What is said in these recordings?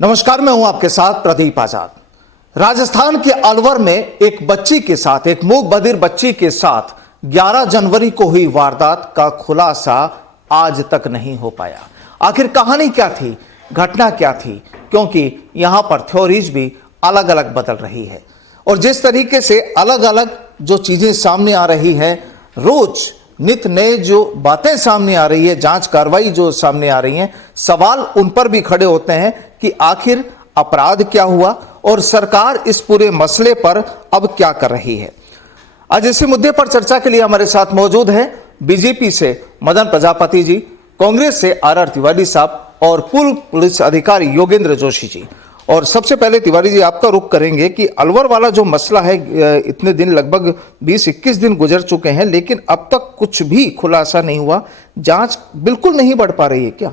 नमस्कार, मैं हूं आपके साथ प्रदीप आजाद। राजस्थान के अलवर में एक बच्ची के साथ, एक मूक बधिर बच्ची के साथ 11 जनवरी को हुई वारदात का खुलासा आज तक नहीं हो पाया। आखिर कहानी क्या थी, घटना क्या थी, क्योंकि यहां पर थ्योरीज भी अलग अलग बदल रही है और जिस तरीके से अलग अलग जो चीजें सामने आ रही हैं, रोज नित नए जो बातें सामने आ रही है, जांच कार्रवाई जो सामने आ रही हैं, सवाल उन पर भी खड़े होते हैं कि आखिर अपराध क्या हुआ और सरकार इस पूरे मसले पर अब क्या कर रही है। आज इसी मुद्दे पर चर्चा के लिए हमारे साथ मौजूद हैं बीजेपी से मदन प्रजापति जी, कांग्रेस से आर तिवारी साहब और पूर्व पुलिस अधिकारी योगेंद्र जोशी जी। और सबसे पहले तिवारी जी, आपका रुख करेंगे कि अलवर वाला जो मसला है, इतने दिन लगभग 20-21 दिन गुजर चुके हैं लेकिन अब तक कुछ भी खुलासा नहीं हुआ, जांच बिल्कुल नहीं बढ़ पा रही है क्या?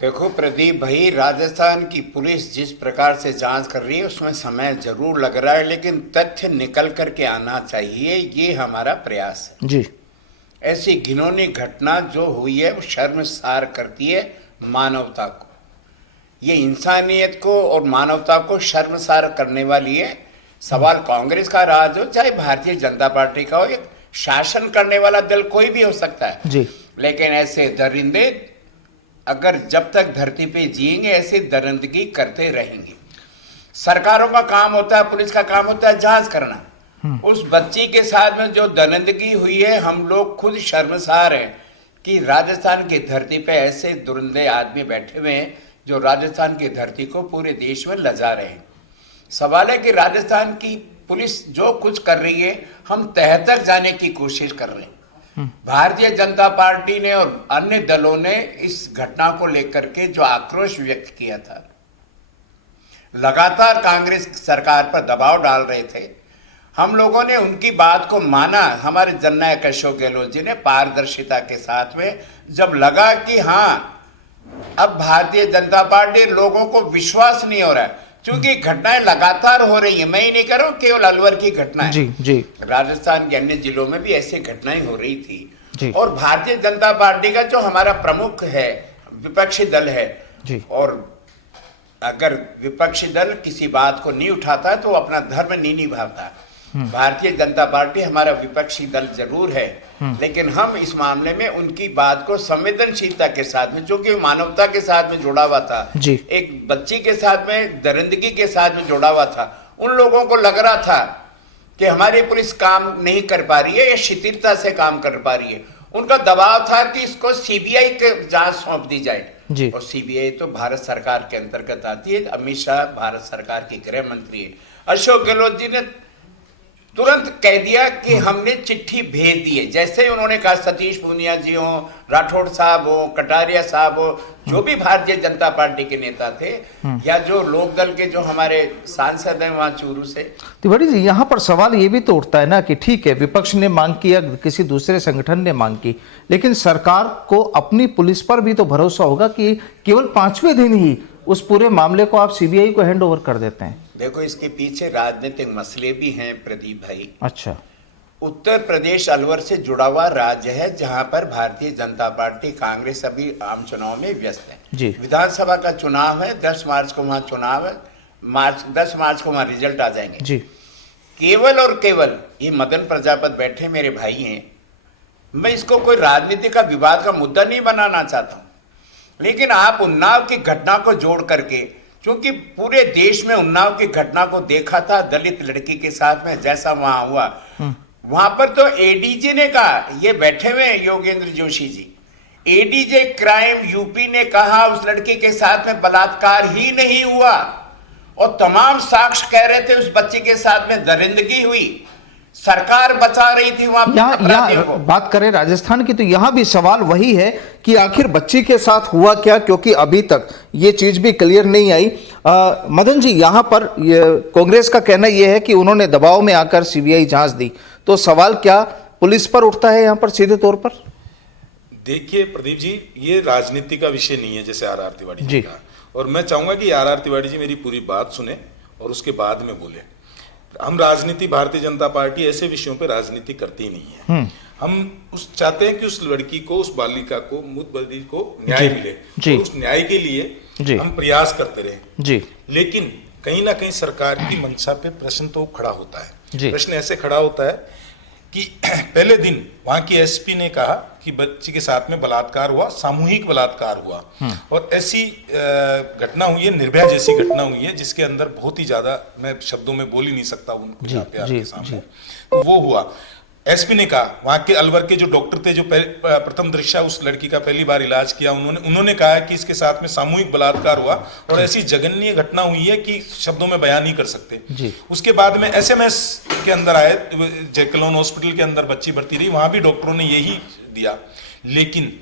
देखो प्रदीप भाई, राजस्थान की पुलिस जिस प्रकार से जांच कर रही है उसमें समय जरूर लग रहा है, लेकिन तथ्य निकल करके आना चाहिए, ये हमारा प्रयास है जी। ऐसी घिनौनी घटना जो हुई है वो शर्मसार करती है मानवता को, ये इंसानियत को और मानवता को शर्मसार करने वाली है। सवाल कांग्रेस का राज हो चाहे भारतीय जनता पार्टी का हो, एक शासन करने वाला दल कोई भी हो सकता है जी। लेकिन ऐसे दरिंदे अगर जब तक धरती पे जिएंगे ऐसे दरिंदगी करते रहेंगे। सरकारों का काम होता है, पुलिस का काम होता है जांच करना। उस बच्ची के साथ में जो दरिंदगी हुई है, हम लोग खुद शर्मसार हैं कि राजस्थान की धरती पे ऐसे दुरंदे आदमी बैठे हुए हैं जो राजस्थान की धरती को पूरे देश में लजा रहे हैं। सवाल है कि राजस्थान की पुलिस जो कुछ कर रही है, हम तह तक जाने की कोशिश कर रहे हैं। भारतीय जनता पार्टी ने और अन्य दलों ने इस घटना को लेकर के जो आक्रोश व्यक्त किया था, लगातार कांग्रेस सरकार पर दबाव डाल रहे थे, हम लोगों ने उनकी बात को माना। हमारे जननायक अशोक गहलोत जी ने पारदर्शिता के साथ में जब लगा कि हाँ अब भारतीय जनता पार्टी, लोगों को विश्वास नहीं हो रहा है क्योंकि घटनाएं लगातार हो रही है। मैं ही नहीं कर रहा हूं केवल अलवर की घटना है, जी। राजस्थान के अन्य जिलों में भी ऐसी घटनाएं हो रही थी जी। और भारतीय जनता पार्टी का जो हमारा प्रमुख है, विपक्षी दल है जी। और अगर विपक्षी दल किसी बात को नहीं उठाता तो अपना धर्म नहीं निभाता। भारतीय जनता पार्टी हमारा विपक्षी दल जरूर है, लेकिन हम इस मामले में उनकी बात को संवेदनशीलता के साथ में, जो कि मानवता के साथ में जुड़ा हुआ था, एक बच्ची के साथ में, दरिंदगी के साथ में जुड़ा हुआ था, उन लोगों को लग रहा था कि हमारी पुलिस काम नहीं कर पा रही है या शिथिलता से काम कर पा रही है। उनका दबाव था कि इसको सीबीआई के जांच सौंप दी जाए और सीबीआई तो भारत सरकार के अंतर्गत आती है। अमित शाह भारत सरकार के गृह मंत्री है। अशोक गहलोत जी ने तुरंत कह दिया कि हमने चिट्ठी भेज दी है। जैसे उन्होंने कहा, सतीश पूनिया जी हो, राठौड़ साहब हो, कटारिया साहब हो, जो भी भारतीय जनता पार्टी के नेता थे या जो लोकदल के जो हमारे सांसद हैं वहां चूरू से। तिवारी जी, यहाँ पर सवाल ये भी तो उठता है ना कि ठीक है, विपक्ष ने मांग की या किसी दूसरे संगठन ने मांग की, लेकिन सरकार को अपनी पुलिस पर भी तो भरोसा होगा कि केवल 5वें दिन ही उस पूरे मामले को आप सीबीआई को हैंड ओवर कर देते हैं। देखो, इसके पीछे राजनीतिक मसले भी हैं प्रदीप भाई। अच्छा। उत्तर प्रदेश अलवर से जुड़ा हुआ राज्य है जहां पर भारतीय जनता पार्टी, कांग्रेस अभी आम चुनाव में व्यस्त है जी। विधानसभा का चुनाव है, 10 मार्च को वहां चुनाव है, 10 मार्च को वहां रिजल्ट आ जाएंगे जी। केवल और केवल ये मदन प्रजापति बैठे मेरे भाई हैं, मैं इसको कोई राजनीति का विवाद का मुद्दा नहीं बनाना चाहता हूं, लेकिन आप उन्नाव की घटना को जोड़ करके, क्योंकि पूरे देश में उन्नाव की घटना को देखा था, दलित लड़की के साथ में जैसा वहां हुआ, वहां पर तो एडीजे ने कहा, ये बैठे हुए हैं Yogendra Joshi ji, ADJ crime UP ने कहा उस लड़की के साथ में बलात्कार ही नहीं हुआ और तमाम साक्ष्य कह रहे थे उस बच्ची के साथ में दरिंदगी हुई, सरकार बचा रही थी वहां। यहाँ बात करें राजस्थान की तो यहाँ भी सवाल वही है कि आखिर बच्ची के साथ हुआ क्या, क्योंकि अभी तक ये चीज भी क्लियर नहीं आई। मदन जी, यहाँ पर कांग्रेस का कहना यह है कि उन्होंने दबाव में आकर सीबीआई जांच दी, तो सवाल क्या पुलिस पर उठता है यहाँ पर सीधे तौर पर? देखिए प्रदीप जी, ये राजनीति का विषय नहीं है जैसे आर तिवारी जी का, और मैं चाहूंगा कि आर तिवारी जी मेरी पूरी बात सुने और उसके बाद में बोले। हम राजनीति, भारतीय जनता पार्टी ऐसे विषयों पे राजनीति करती नहीं है। हम उस चाहते हैं कि उस लड़की को, उस बालिका को, मुतबदी को न्याय मिले। जी। और उस न्याय के लिए हम प्रयास करते रहे जी। लेकिन कहीं ना कहीं सरकार की मंशा पे प्रश्न तो खड़ा होता है। जी। प्रश्न ऐसे खड़ा होता है कि पहले दिन वहां की एसपी ने कहा कि बच्ची के साथ में बलात्कार हुआ, सामूहिक बलात्कार हुआ, और ऐसी घटना हुई है, निर्भया जैसी घटना हुई है, जिसके अंदर बहुत ही ज्यादा, मैं शब्दों में बोल ही नहीं सकता उनको यहाँ पे आपके सामने। तो वो हुआ। एसपी ने कहा, वहां के अलवर के जो डॉक्टर थे, जो प्रथम दृष्टया उस लड़की का पहली बार इलाज किया, उन्होंने कहा कि इसके साथ में सामूहिक बलात्कार हुआ और ऐसी जघन्य घटना हुई है कि शब्दों में बयान नहीं कर सकते। उसके बाद में एसएमएस के अंदर आए, जैकलोन हॉस्पिटल के अंदर बच्ची भर्ती रही, वहां भी डॉक्टरों ने यही दिया। लेकिन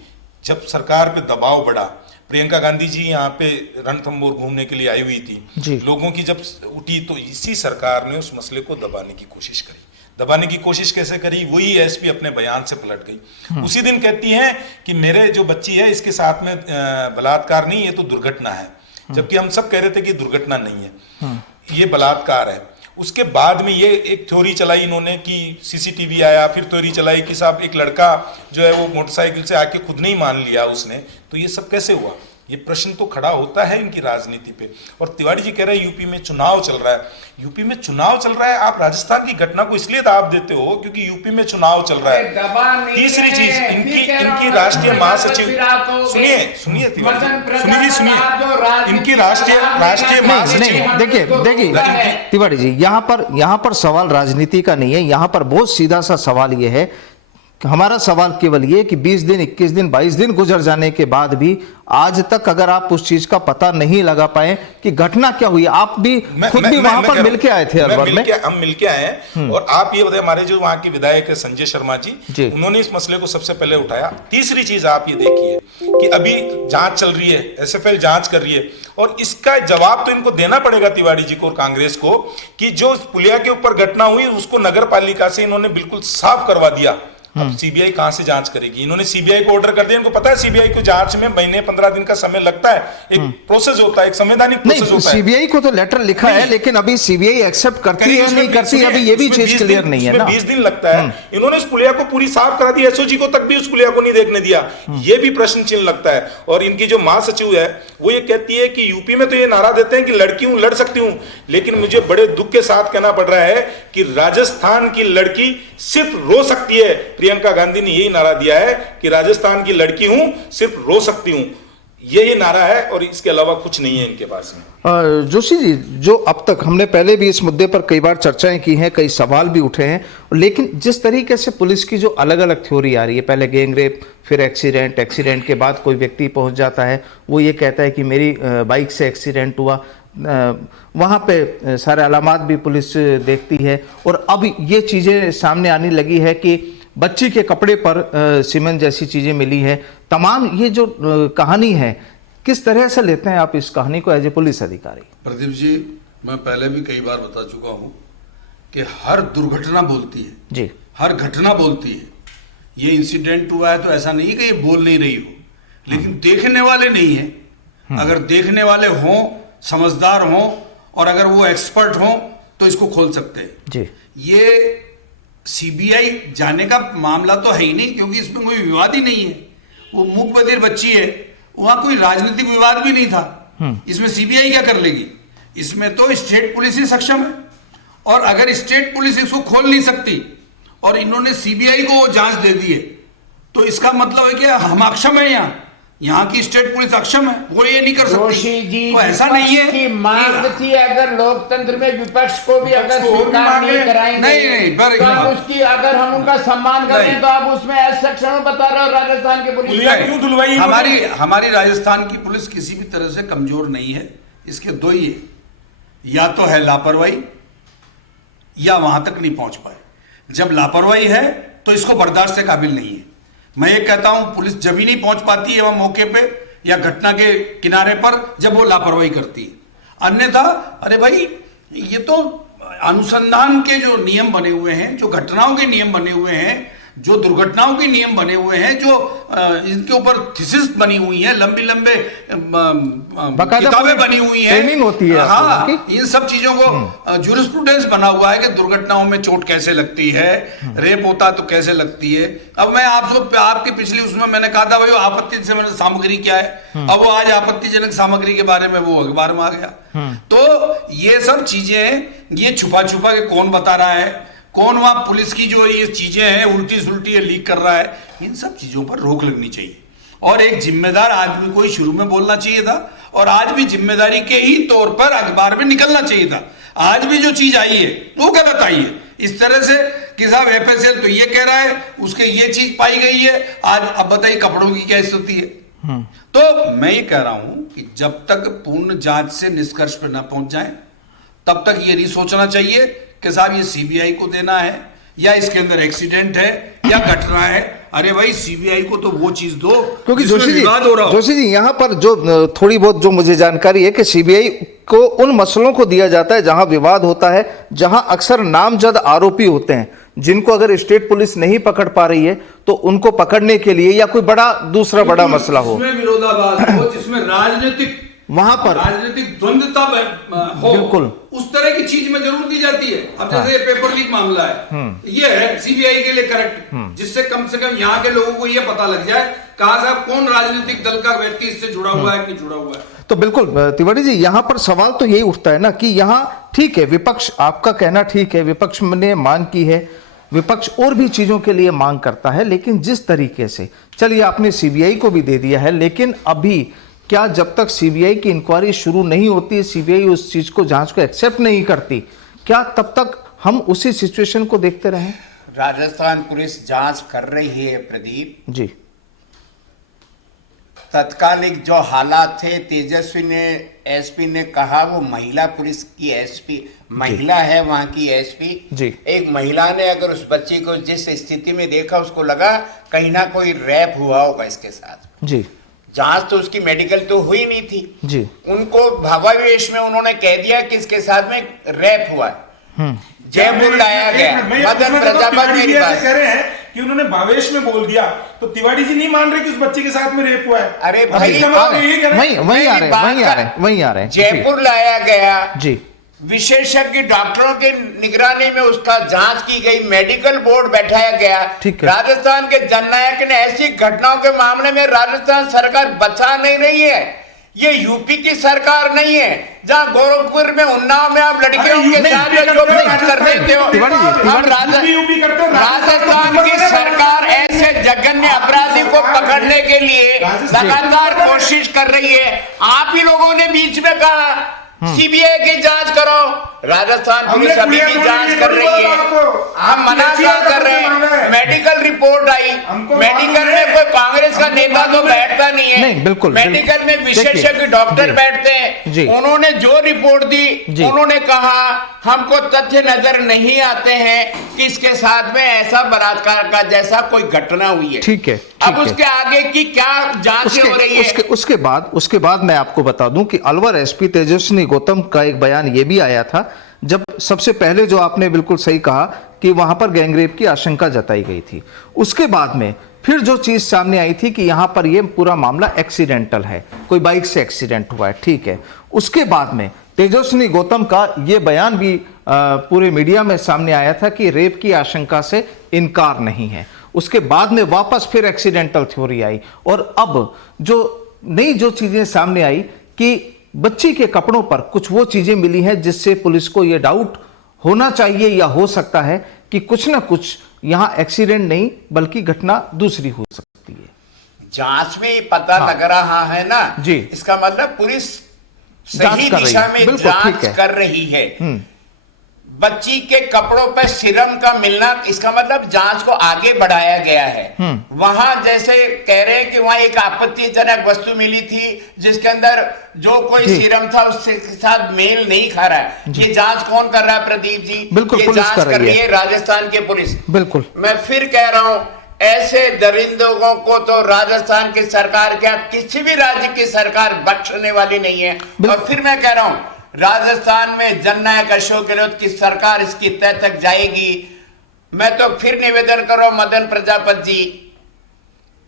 जब सरकार पे दबाव बढ़ा, प्रियंका गांधी जी यहाँ पे रणथंभौर घूमने के लिए आई हुई थी, लोगों की जब उठी, तो इसी सरकार ने उस मसले को दबाने की कोशिश करी। दबाने की कोशिश कैसे करी? वही एसपी अपने बयान से पलट गई। उसी दिन कहती हैं कि मेरे जो बच्ची है इसके साथ में बलात्कार नहीं, ये तो दुर्घटना है, जबकि हम सब कह रहे थे कि दुर्घटना नहीं है, ये बलात्कार है। उसके बाद में ये एक थ्योरी चलाई इन्होंने कि सीसीटीवी आया, फिर थ्योरी चलाई कि साहब एक लड़का जो है वो मोटरसाइकिल से आके खुद नहीं मान लिया उसने। तो ये सब कैसे हुआ? ये प्रश्न तो खड़ा होता है इनकी राजनीति पे। और तिवारी जी कह रहे हैं यूपी में चुनाव चल रहा है। यूपी में चुनाव चल रहा है, आप राजस्थान की घटना को इसलिए दाव देते हो क्योंकि यूपी में चुनाव चल रहा है। तीसरी चीज, इनकी राष्ट्रीय महासचिव, सुनिए तिवारी सुनिए, इनकी राष्ट्रीय महासचिव, देखिए तिवारी जी, यहाँ पर सवाल राजनीति का नहीं है। यहाँ पर बहुत सीधा सा सवाल ये है, हमारा सवाल केवल ये कि 20 दिन, 21 दिन, 22 दिन गुजर जाने के बाद भी आज तक अगर आप उस चीज का पता नहीं लगा पाए कि घटना क्या हुई। आप भी खुद भी वहां पर मिलके आए थे अलवर में। हम मिलके आए हैं। और आप ये बताइए, हमारे जो वहां के विधायक है संजय शर्मा जी, उन्होंने इस मसले को सबसे पहले उठाया। तीसरी चीज आप ये देखिए कि अभी जांच चल रही है, एसएफएल जांच कर रही है, और इसका जवाब तो इनको देना पड़ेगा तिवारी जी को और कांग्रेस को कि जो पुलिया के ऊपर घटना हुई उसको नगर पालिका से इन्होंने बिल्कुल साफ करवा दिया। अब सीबीआई कहां से जांच करेगी? इन्होंने सीबीआई को ऑर्डर कर दिया। इनको पता है सीबीआई को जांच में महीने 15 दिन का समय लगता है, एक प्रोसेस होता है, एक संवैधानिक प्रोसेस होता है। सीबीआई को तो लेटर लिखा है, लेकिन अभी सीबीआई एक्सेप्ट करती है नहीं करती, अभी ये भी चीज क्लियर नहीं है ना। 20 दिन लगता है। इन्होंने उस पुलिया को पूरी साफ करा दी, एसओजी को तक भी उस पुलिया को नहीं देखने दिया, ये भी प्रश्न चिन्ह लगता है। और इनकी जो महासचिव है वो ये कहती है कि यूपी में तो ये नारा देते हैं कि लड़की हूं, लड़ सकती हूं, लेकिन मुझे बड़े दुख के साथ कहना पड़ रहा है कि राजस्थान की लड़की सिर्फ रो सकती है। प्रियंका गांधी ने यही नारा दिया है कि राजस्थान की लड़की हूं, सिर्फ रो सकती हूं, यही नारा है और इसके अलावा कुछ नहीं है इनके पास में। जोशी जी, जो अब तक हमने पहले भी इस मुद्दे पर कई बार चर्चाएं की हैं, कई सवाल भी उठे हैं, लेकिन जिस तरीके से पुलिस की जो अलग अलग थ्योरी आ रही है, पहले गैंगरेप, फिर एक्सीडेंट के बाद कोई व्यक्ति पहुंच जाता है, वो ये कहता है कि मेरी बाइक से एक्सीडेंट हुआ, वहाँ पे सारे अलामात भी पुलिस देखती है। और अब ये चीज़ें सामने आने लगी है कि बच्ची के कपड़े पर सीमेंट जैसी चीज़ें मिली है। तमाम ये जो कहानी है, किस तरह से लेते हैं आप इस कहानी को एज ए पुलिस अधिकारी? प्रदीप जी, मैं पहले भी कई बार बता चुका हूँ कि हर दुर्घटना बोलती है जी, हर घटना बोलती है। ये इंसिडेंट हुआ है तो ऐसा नहीं है कि ये बोल नहीं रही हो, लेकिन देखने वाले नहीं है। अगर देखने वाले हों, समझदार हों और अगर वो एक्सपर्ट हों तो इसको खोल सकते हैं जी। ये सीबीआई जाने का मामला तो है ही नहीं, क्योंकि इसमें कोई विवाद ही नहीं है। वो मूक बधिर बच्ची है, वहां कोई राजनीतिक विवाद भी नहीं था। इसमें सीबीआई क्या कर लेगी? इसमें तो स्टेट पुलिस ही सक्षम है, और अगर स्टेट पुलिस इसको खोल नहीं सकती और इन्होंने सीबीआई को वो जांच दे दी है, तो इसका मतलब है कि हम अक्षम है। यहाँ की स्टेट पुलिस अक्षम है, वो ये नहीं कर सकती। जी, तो ऐसा नहीं है कि मांग थी, अगर लोकतंत्र में विपक्ष को भी अगर स्वीकार नहीं कराएंगे, नहीं, तो आप उसकी, अगर हम उनका सम्मान करें तो आप उसमें सक्षम बता रहे हो राजस्थान की पुलिस क्यों धुलवाई? हमारी राजस्थान की पुलिस किसी भी तरह से कमजोर नहीं है। इसके दो ही है, या तो है लापरवाही या वहां तक नहीं पहुंच पाए। जब लापरवाही है तो इसको बर्दाश्त के काबिल नहीं है। मैं ये कहता हूं पुलिस जब ही नहीं पहुंच पाती है वहां मौके पे या घटना के किनारे पर, जब वो लापरवाही करती है। अन्यथा अरे भाई, ये तो अनुसंधान के जो नियम बने हुए हैं, जो घटनाओं के नियम बने हुए हैं, जो दुर्घटनाओं के नियम बने हुए हैं, जो इनके ऊपर थीसिस बनी हुई है, लंबी लंबे किताबें बनी हुई हैं, ट्रेनिंग होती है। हाँ, इन सब चीजों को जूरिस्प्रूडेंस बना हुआ है कि दुर्घटनाओं में चोट कैसे लगती है, रेप होता तो कैसे लगती है। अब मैं आपकी पिछली उसमें मैंने कहा था भाई आपत्ति से मैंने सामग्री क्या है, अब वो आज आपत्तिजनक सामग्री के बारे में वो अखबार में आ गया। तो ये सब चीजें ये छुपा छुपा के कौन बता रहा है, कौन वहां पुलिस की जो ये चीजें हैं उल्टी सुल्टी लीक कर रहा है, इन सब चीजों पर रोक लगनी चाहिए। और एक जिम्मेदार आदमी को ही शुरू में बोलना चाहिए था, और आज भी जिम्मेदारी के ही तौर पर अखबार में निकलना चाहिए था। आज भी जो चीज आई है वो गलत आई है, इस तरह से कि साहब एफएसएल तो ये कह रहा है, उसके ये चीज पाई गई है, आज अब बताइए कपड़ों की क्या स्थिति है। तो मैं ये कह रहा हूं कि जब तक पूर्ण जांच से निष्कर्ष पर न पहुंच जाए तब तक ये नहीं सोचना चाहिए कि साहब ये सीबीआई को देना है, या इसके अंदर एक्सीडेंट है या घटना है। अरे भाई सीबीआई को तो वो चीज दो क्योंकि जोशी जी यहाँ पर जो थोड़ी बहुत जो मुझे जानकारी है कि सीबीआई को उन मसलों को दिया जाता है जहां विवाद होता है, जहां अक्सर नामजद आरोपी होते हैं, जिनको अगर स्टेट पुलिस नहीं पकड़ पा रही है तो उनको पकड़ने के लिए, या कोई दूसरा बड़ा मसला हो, जिसमें विरोधाभास हो, जिसमें राजनीतिक वहां पर राजनीतिक द्वंद्वता हो, बिल्कुल उस तरह की चीज में जरूर दी जाती है। अब जैसे ये पेपर लीक मामला है, ये है सीबीआई के लिए करेक्ट, जिससे कम से कम यहाँ के लोगों को ये पता लग जाए कहां साहब कौन राजनीतिक दल का व्यक्ति इससे जुड़ा हुआ है कि नहीं जुड़ा हुआ है। तो बिल्कुल तिवारी जी, यहाँ पर सवाल तो यही उठता है ना कि यहाँ ठीक है, विपक्ष, आपका कहना ठीक है, विपक्ष ने मांग की है, विपक्ष और भी चीजों के लिए मांग करता है, लेकिन जिस तरीके से, चलिए आपने सीबीआई को भी दे दिया है, लेकिन अभी क्या जब तक सीबीआई की इंक्वायरी शुरू नहीं होती, सीबीआई उस चीज को, जांच को एक्सेप्ट नहीं करती, क्या तब तक हम उसी सिचुएशन को देखते रहें? राजस्थान पुलिस जांच कर रही है प्रदीप जी। तत्कालिक जो हालात थे, तेजस्वी ने, एसपी ने कहा वो महिला पुलिस की एसपी महिला है, वहां की एसपी जी। एक महिला ने अगर उस बच्ची को जिस स्थिति में देखा उसको लगा कहीं ना कोई रैप हुआ होगा इसके साथ जी। जांच तो उसकी मेडिकल तो हुई नहीं थी जी। उनको भावावेश में उन्होंने कह दिया कि इसके साथ में रैप हुआ है, जयपुर लाया गया। मदन प्रजापत मेरी बात कह रहे हैं कि उन्होंने भावेश में बोल दिया, तो तिवारी जी नहीं मान रहे कि उस बच्चे के साथ में रेप हुआ है। अरे भाई वहीं आ रहे हैं, जयपुर लाया गया जी, विशेषज्ञ डॉक्टरों के निगरानी में उसका जांच की गई, मेडिकल बोर्ड बैठाया गया। राजस्थान के जननायक ने ऐसी घटनाओं के मामले में राजस्थान सरकार बचा नहीं रही है। ये यूपी की सरकार नहीं है जहां गोरखपुर में, उन्नाव में आप लड़कियों के साथ जो भी कर देते हो, हम राजस्थान की सरकार ऐसे जघन्य अपराधी को पकड़ने के लिए लगातार कोशिश कर रही है। आप ही लोगों ने बीच में कहा सीबीआई की जांच करो, राजस्थान पुलिस अभी की जांच कर रही है, हम मना कर रहे हैं। मेडिकल रिपोर्ट आई, मेडिकल में कोई कांग्रेस का नेता तो बैठता नहीं है, नहीं, बिल्कुल, मेडिकल में विशेषज्ञ डॉक्टर बैठते हैं। उन्होंने जो रिपोर्ट दी, उन्होंने कहा हमको तथ्य नजर नहीं आते हैं कि इसके साथ में ऐसा बलात्कार का जैसा कोई घटना हुई है। ठीक है, अब उसके आगे की क्या जांच हो रही है? उसके बाद मैं आपको बता दूं कि अलवर एसपी तेजस्वी गौतम का एक बयान ये भी आया था, जब सबसे पहले जो आपने बिल्कुल सही कहा कि वहां पर गैंगरेप की आशंका जताई गई थी, उसके बाद में फिर जो चीज सामने आई थी कि यहां पर ये पूरा मामला एक्सीडेंटल है, कोई बाइक से एक्सीडेंट हुआ है, ठीक है। उसके बाद में तेजस्वी गौतम का ये बयान भी पूरे मीडिया में सामने आया था कि रेप की आशंका से इनकार नहीं है। उसके बाद में वापस फिर एक्सीडेंटल थ्योरी आई, और अब जो नई जो चीजें सामने आई कि बच्ची के कपड़ों पर कुछ वो चीजें मिली हैं जिससे पुलिस को यह डाउट होना चाहिए या हो सकता है कि कुछ ना कुछ यहां एक्सीडेंट नहीं बल्कि घटना दूसरी हो सकती है। जांच में पता लग रहा है ना जी, इसका मतलब पुलिस सही दिशा में जांच कर रही है। बच्ची के कपड़ों पर सीरम का मिलना, इसका मतलब जांच को आगे बढ़ाया गया है। वहां जैसे कह रहे हैं कि वहां एक आपत्तिजनक वस्तु मिली थी जिसके अंदर जो कोई सीरम था उसके साथ मेल नहीं खा रहा है। ये जांच कौन कर रहा है प्रदीप जी? ये जांच कर रही है राजस्थान की पुलिस। बिल्कुल, मैं फिर कह रहा हूं ऐसे दरिंदों को तो राजस्थान की सरकार क्या किसी भी राज्य की सरकार बख्शने वाली नहीं है। और फिर मैं कह रहा हूं राजस्थान में जननायक अशोक गहलोत की सरकार इसकी तह तक जाएगी। मैं तो फिर निवेदन करो मदन प्रजापति जी,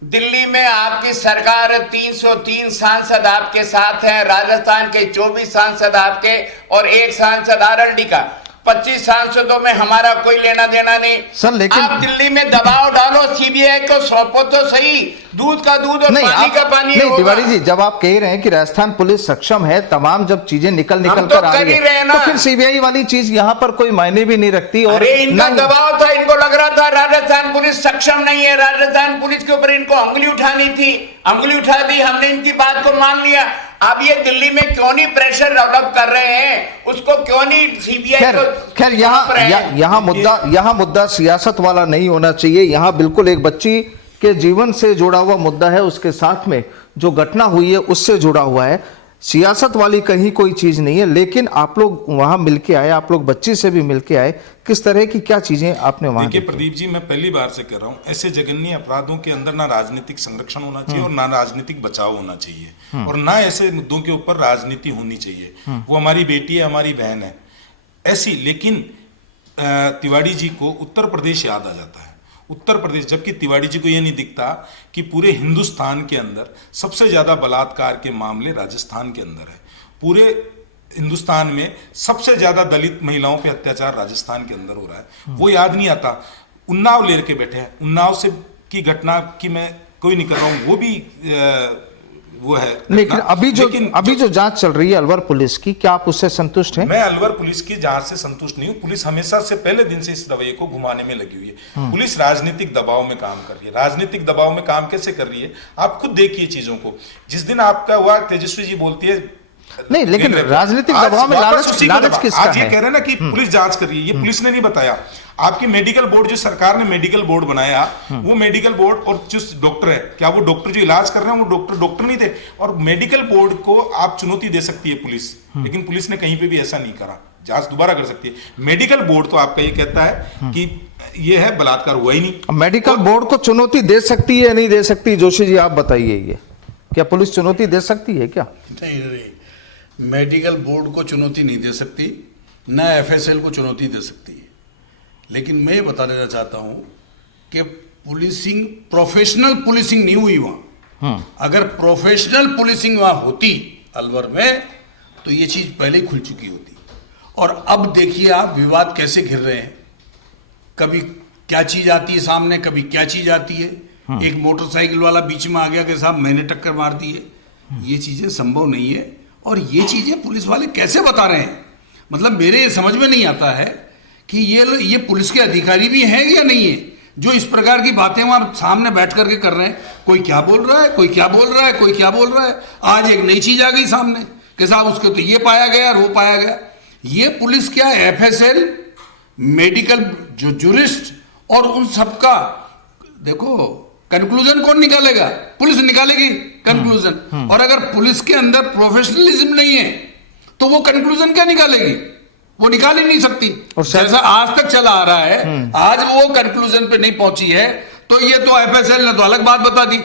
दिल्ली में आपकी सरकार 303 सांसद आपके साथ हैं, राजस्थान के 24 सांसद आपके और 1 सांसद आरएलडी का, 25 सांसदों में हमारा कोई लेना देना नहीं। सर, लेकिन आप दिल्ली में दबाव डालो, सीबीआई को सौंपो तो सही, दूध का दूध और पानी का पानी नहीं होगा। तिवारी जी, जब आप कह रहे हैं कि राजस्थान पुलिस सक्षम है, तमाम जब चीजें निकल तो कर आ कर रही ही रहे है, हैं ना। तो फिर सीबीआई वाली चीज यहाँ पर कोई मायने भी नहीं रखती। और अरे इनका ना- दबाव था, इनको लग रहा था राजस्थान पुलिस सक्षम नहीं है, राजस्थान पुलिस के ऊपर इनको अंगुली उठानी थी, अंगुली उठा दी, हमने इनकी बात को मान लिया। अब ये दिल्ली में क्यों नहीं प्रेशर डेवलप कर रहे हैं, उसको क्यों नहीं सीबीआई को खैर सौंप रहे हैं? यहाँ मुद्दा सियासत वाला नहीं होना चाहिए। यहाँ बिल्कुल एक बच्ची के जीवन से जुड़ा हुआ मुद्दा है, उसके साथ में जो घटना हुई है उससे जुड़ा हुआ है, सियासत वाली कहीं कोई चीज नहीं है। लेकिन आप लोग वहां मिलके आए, आप लोग बच्ची से भी मिलके आए, किस तरह की क्या चीजें आपने वहां देखिए देखी? प्रदीप जी, मैं पहली बार से कह रहा हूँ, ऐसे जघन्य अपराधों के अंदर ना राजनीतिक संरक्षण होना चाहिए और ना राजनीतिक बचाव होना चाहिए और ना ऐसे मुद्दों के ऊपर राजनीति होनी चाहिए। वो हमारी बेटी है, हमारी बहन है ऐसी। लेकिन तिवारी जी को उत्तर प्रदेश याद आ जाता है, उत्तर प्रदेश, जबकि तिवारी जी को यह नहीं दिखता कि पूरे हिंदुस्तान के अंदर सबसे ज्यादा बलात्कार के मामले राजस्थान के अंदर है। पूरे हिंदुस्तान में सबसे ज्यादा दलित महिलाओं पे अत्याचार राजस्थान के अंदर हो रहा है, वो याद नहीं आता। उन्नाव लेके बैठे हैं, उन्नाव से की घटना की मैं कोई नहीं कर रहा हूं, वो भी वो है। लेकिन अभी जो जांच चल रही है अलवर पुलिस की, क्या आप उससे संतुष्ट हैं? मैं अलवर पुलिस की जांच से संतुष्ट नहीं हूं। पुलिस हमेशा से पहले दिन से इस रवैये को घुमाने में लगी हुई है। पुलिस राजनीतिक दबाव में काम कर रही है। राजनीतिक दबाव में काम कैसे कर रही है, आप खुद देखिए चीजों को। जिस दिन आपका हुआ, तेजस्वी जी बोलती है नहीं, लेकिन राजनीतिक दबाव में लालच किसका आज ये है? कह रहे हैं ना कि पुलिस जांच कर रही है, ये पुलिस ने नहीं बताया। आपकी मेडिकल बोर्ड, जो सरकार ने मेडिकल बोर्ड बनाया, वो मेडिकल बोर्ड और जो डॉक्टर है, क्या वो डॉक्टर जो इलाज कर रहे हैं वो डॉक्टर नहीं थे? और मेडिकल बोर्ड को आप चुनौती दे सकती है पुलिस, लेकिन पुलिस ने कहीं पे भी ऐसा नहीं करा। जांच दोबारा कर सकती है। मेडिकल बोर्ड तो आपका ये कहता है कि ये है बलात्कार हुआ ही नहीं। मेडिकल बोर्ड को चुनौती दे सकती है नहीं दे सकती? जोशी जी आप बताइए, ये क्या पुलिस चुनौती दे सकती है क्या? नहीं, मेडिकल बोर्ड को चुनौती नहीं दे सकती, ना एफएसएल को चुनौती दे सकती है। लेकिन मैं ये बता देना चाहता हूं कि पुलिसिंग, प्रोफेशनल पुलिसिंग नहीं हुई वहां। अगर प्रोफेशनल पुलिसिंग वहां होती अलवर में, तो ये चीज पहले ही खुल चुकी होती। और अब देखिए आप विवाद कैसे घिर रहे हैं, कभी क्या चीज आती है सामने, कभी क्या चीज आती है। एक मोटरसाइकिल वाला बीच में आ गया कि साहब मैंने टक्कर मार दी है। ये चीजें संभव नहीं है। और ये चीजें पुलिस वाले कैसे बता रहे हैं, मतलब मेरे समझ में नहीं आता है कि ये पुलिस के अधिकारी भी हैं या नहीं है, जो इस प्रकार की बातें वहां सामने बैठ करके कर रहे हैं। कोई क्या बोल रहा है, कोई क्या बोल रहा है, कोई क्या बोल रहा है। आज एक नई चीज आ गई सामने कि साहब उसके तो ये पाया गया, वो पाया गया। ये पुलिस क्या, एफएसएल, मेडिकल जो जुरिस्ट और उन सबका देखो कंक्लूजन कौन निकालेगा? पुलिस निकालेगी कंक्लूजन। और अगर पुलिस के अंदर प्रोफेशनलिज्म नहीं है तो वो कंक्लूजन क्या निकालेगी? वो निकाल ही नहीं सकती। और जैसा आज तक चला आ रहा है, आज वो कंक्लूजन पे नहीं पहुंची है, तो ये तो एफएसएल ने तो अलग बात बता दी,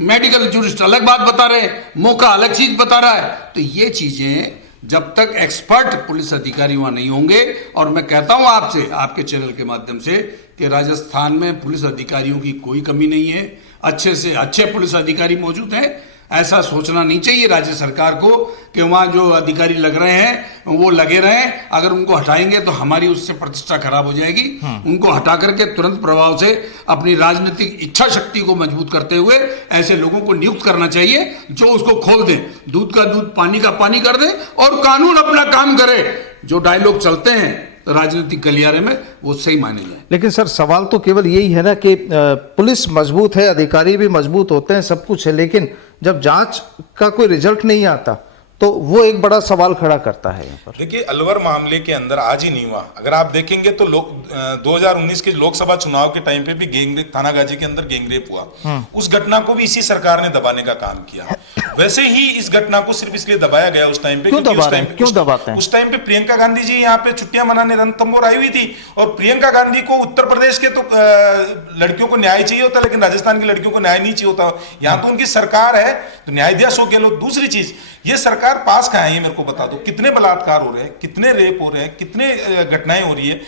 मेडिकल जूरिस्ट अलग बात बता रहे हैं, मौका अलग चीज बता रहा है। तो ये चीजें जब तक एक्सपर्ट पुलिस अधिकारी वहां नहीं होंगे, और मैं कहता हूं आपसे, आपके चैनल के माध्यम से, कि राजस्थान में पुलिस अधिकारियों की कोई कमी नहीं है, अच्छे से अच्छे पुलिस अधिकारी मौजूद हैं। ऐसा सोचना नहीं चाहिए राज्य सरकार को कि वहां जो अधिकारी लग रहे हैं वो लगे रहें, अगर उनको हटाएंगे तो हमारी उससे प्रतिष्ठा खराब हो जाएगी। उनको हटा करके तुरंत प्रभाव से अपनी राजनीतिक इच्छा शक्ति को मजबूत करते हुए ऐसे लोगों को नियुक्त करना चाहिए जो उसको खोल दें, दूध का दूध पानी का पानी कर दें और कानून अपना काम करे। जो डायलॉग चलते हैं राजनीतिक गलियारे में, वो सही माने जाए। लेकिन सर सवाल तो केवल यही है ना कि पुलिस मजबूत है, अधिकारी भी मजबूत होते हैं, सब कुछ है, लेकिन जब जांच का कोई रिजल्ट नहीं आता तो वो एक बड़ा सवाल खड़ा करता है यहाँ पर। देखिए, अलवर मामले के अंदर आज ही नहीं हुआ। अगर आप देखेंगे तो 2019 के लोकसभा चुनाव के टाइम पे भी गैंगरेप, थानागाजी के अंदर गैंगरेप हुआ। उस घटना को भी इसी सरकार ने दबाने का काम किया। वैसे ही इस घटना को सिर्फ इसलिए दबाया गया उस टाइम पे, क्यों दबाते हैं? उस टाइम पे प्रियंका गांधी जी यहाँ पे छुट्टियां मनाने रणथंभौर आई हुई थी, और प्रियंका गांधी को उत्तर प्रदेश के तो लड़कियों को न्याय चाहिए होता, लेकिन राजस्थान की लड़कियों को न्याय नहीं चाहिए होता। यहाँ तो उनकी सरकार है तो न्याय दिया सो कह लो। दूसरी चीज, ये सरकार पास कहाँ है ये मेरे को बता दो। कितने बलात्कार हो रहे हैं, कितने रेप हो रहे हैं, कितने घटनाएं हो रही है।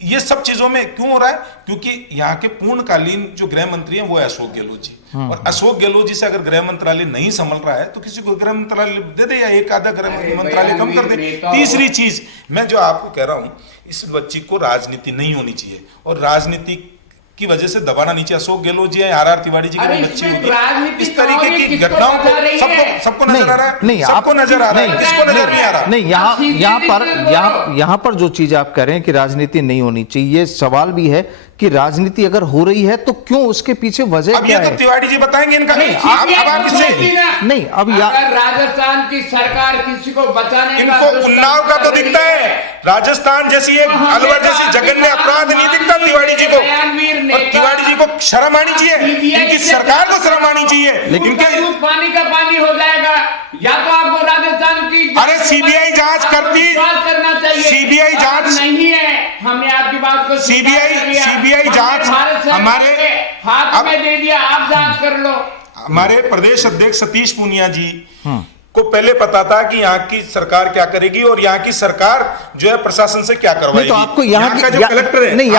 ये सब चीजों में क्यों हो रहा है? क्योंकि यहाँ के पूर्णकालीन जो गृह मंत्री हैं वो है अशोक गहलोत जी, और अशोक गहलोत जी से अगर गृह मंत्रालय नहीं संभल रहा है तो किसी को गृह मंत्रालय दे दे या एक आधा गृह मंत्रालय कम कर दे। तीसरी चीज मैं जो आपको कह रहा हूं, इस बच्ची को राजनीति नहीं होनी चाहिए और राजनीति की वजह से दबाना नीचे अशोक गहलोत जी है, आर तिवारी जी की बच्ची होगी, इस तरीके की घटनाओं को सबको नजर आ रहा है, नहीं, सबको नजर आ रहा है, किसको नजर नहीं आ रहा? नहीं, यहाँ पर जो चीज आप कह रहे हैं कि राजनीति नहीं होनी चाहिए, सवाल भी है कि राजनीति अगर हो रही है तो क्यों उसके पीछे वजह अब क्या ये है? तो तिवारी जी बताएंगे इनका। अब किससे नहीं, अब अगर राजस्थान की सरकार किसी को बचाने का इनको उन्नाव का तो दिखता है, राजस्थान जैसी एक अलवर जैसी जघन्य अपराध नहीं दिखता तिवारी जी को, और तिवारी जी को शर्म आनी चाहिए, इनकी सरकार को शर्म आनी चाहिए। लेकिन पानी का पानी हो जाएगा, या तो आपको राजस्थान की अरे सीबीआई जांच करती, करना चाहिए, सीबीआई जांच नहीं है। हमने आपकी बात को सीबीआई जांच हमारे हाथ में दे दिया, आप जांच कर लो। हमारे प्रदेश अध्यक्ष सतीश पूनिया जी को पहले पता था कि यहाँ की सरकार क्या करेगी और यहाँ की सरकार जो है प्रशासन से क्या करवाएगी। तो आपको यहाँ का जो कलेक्टर है, नहीं,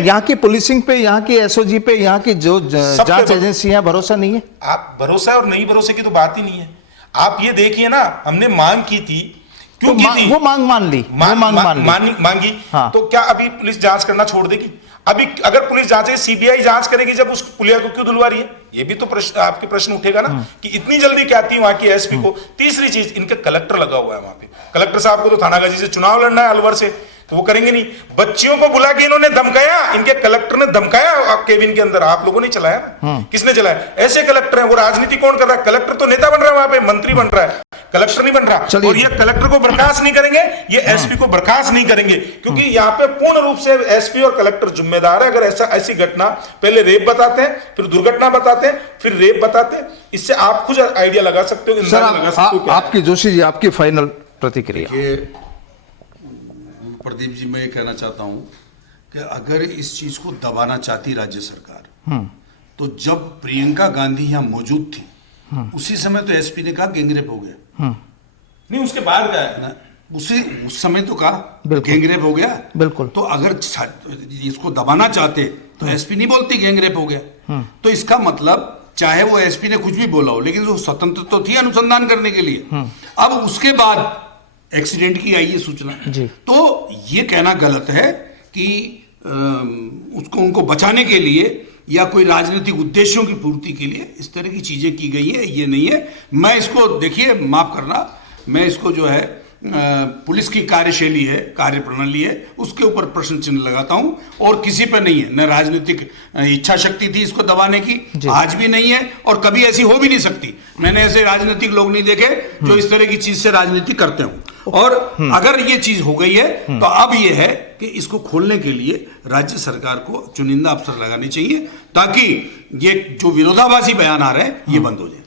यहाँ की पुलिसिंग पे, यहाँ की एसओजी पे, यहाँ की जो जांच एजेंसियां, भरोसा नहीं है? आप भरोसा और नहीं भरोसे की तो बात ही नहीं है। आप ये देखिए ना, हमने मांग की थी, क्यों की थी? वो मांग मान ली, मांगी। हाँ। तो क्या अभी पुलिस जांच करना छोड़ देगी? अभी अगर पुलिस जांचे, सीबीआई जांच करेगी, जब उस पुलिया को क्यों धुलवा रही है? ये भी तो प्रश्न, आपके प्रश्न उठेगा ना कि इतनी जल्दी क्या आती है वहां की एसपी को। तीसरी चीज, इनके कलेक्टर लगा हुआ है वहां पे, कलेक्टर साहब को तो थानागाजी से चुनाव लड़ना है अलवर से, तो वो करेंगे नहीं। बच्चियों को बुला के इन्होंने धमकाया, इनके कलेक्टर ने धमकाया केबिन के अंदर, आप लोगों ने चलाया ना? किसने चलाया? ऐसे कलेक्टर हैं। वो राजनीति कौन कर रहा है? कलेक्टर तो नेता बन रहा है वहां पे, मंत्री बन रहा है, कलेक्टर नहीं बन रहा। और ये कलेक्टर को बर्खास्त नहीं करेंगे, ये एसपी को बर्खास्त नहीं करेंगे, क्योंकि यहाँ पे पूर्ण रूप से एसपी और कलेक्टर जिम्मेदार है। अगर ऐसी घटना, पहले रेप बताते हैं, फिर दुर्घटना बताते हैं, फिर रेप बताते हैं, इससे आप खुद आइडिया लगा सकते हो, अंदाजा लगा सकते हो। आपकी जोशी जी, आपकी फाइनल प्रतिक्रिया। प्रदीप जी, मैं ये कहना चाहता हूं कि अगर इस चीज को दबाना चाहती राज्य सरकार, तो जब प्रियंका गांधी यहां मौजूद थी उसी समय तो एसपी ने कहा गैंगरेप हो गया। नहीं, उसके बाद क्या है? उस समय तो कहा गैंगरेप हो गया। बिल्कुल। तो अगर इसको दबाना चाहते तो एसपी नहीं बोलती गैंगरेप हो गया। तो इसका मतलब, चाहे वो एसपी ने कुछ भी बोला हो, लेकिन वो स्वतंत्र तो थी अनुसंधान करने के लिए। अब उसके बाद एक्सीडेंट की आई है सूचना, तो ये कहना गलत है कि उनको बचाने के लिए या कोई राजनीतिक उद्देश्यों की पूर्ति के लिए इस तरह की चीजें की गई है, ये नहीं है। मैं इसको, देखिए, माफ करना, मैं इसको जो है पुलिस की कार्यशैली है, कार्यप्रणाली है, उसके ऊपर प्रश्न चिन्ह लगाता हूं, और किसी पर नहीं है। न राजनीतिक इच्छा शक्ति थी इसको दबाने की, आज भी नहीं है, और कभी ऐसी हो भी नहीं सकती। मैंने ऐसे राजनीतिक लोग नहीं देखे जो इस तरह की चीज से राजनीति करते हो। और अगर ये चीज हो गई है तो अब ये है कि इसको खोलने के लिए राज्य सरकार को चुनिंदा अफसर लगाने चाहिए, ताकि ये जो विरोधाभासी बयान आ रहे हैं ये बंद हो जाए।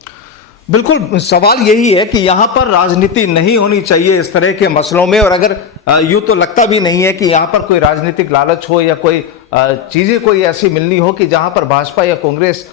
बिल्कुल, सवाल यही है कि यहां पर राजनीति नहीं होनी चाहिए इस तरह के मसलों में, और अगर यूं तो लगता भी नहीं है कि यहां पर कोई राजनीतिक लालच हो या कोई चीजें कोई ऐसी मिलनी हो कि जहां पर भाजपा या कांग्रेस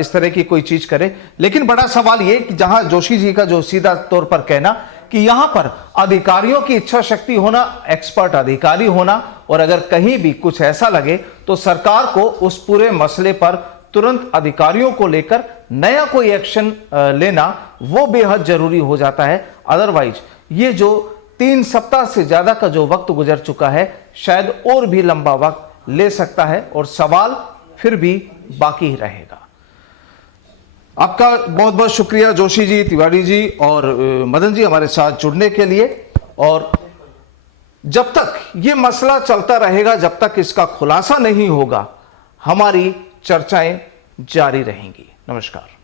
इस तरह की कोई चीज करे। लेकिन बड़ा सवाल यह कि जहां जोशी जी का जो सीधा तौर पर कहना कि यहां पर अधिकारियों की इच्छा शक्ति होना, एक्सपर्ट अधिकारी होना, और अगर कहीं भी कुछ ऐसा लगे तो सरकार को उस पूरे मसले पर तुरंत अधिकारियों को लेकर नया कोई एक्शन लेना वो बेहद जरूरी हो जाता है। अदरवाइज ये जो 3 सप्ताह से ज्यादा का जो वक्त गुजर चुका है, शायद और भी लंबा वक्त ले सकता है, और सवाल फिर भी बाकी ही रहेगा। आपका बहुत बहुत शुक्रिया जोशी जी, तिवारी जी और मदन जी हमारे साथ जुड़ने के लिए। और जब तक ये मसला चलता रहेगा, जब तक इसका खुलासा नहीं होगा, हमारी चर्चाएं जारी रहेंगी। नमस्कार।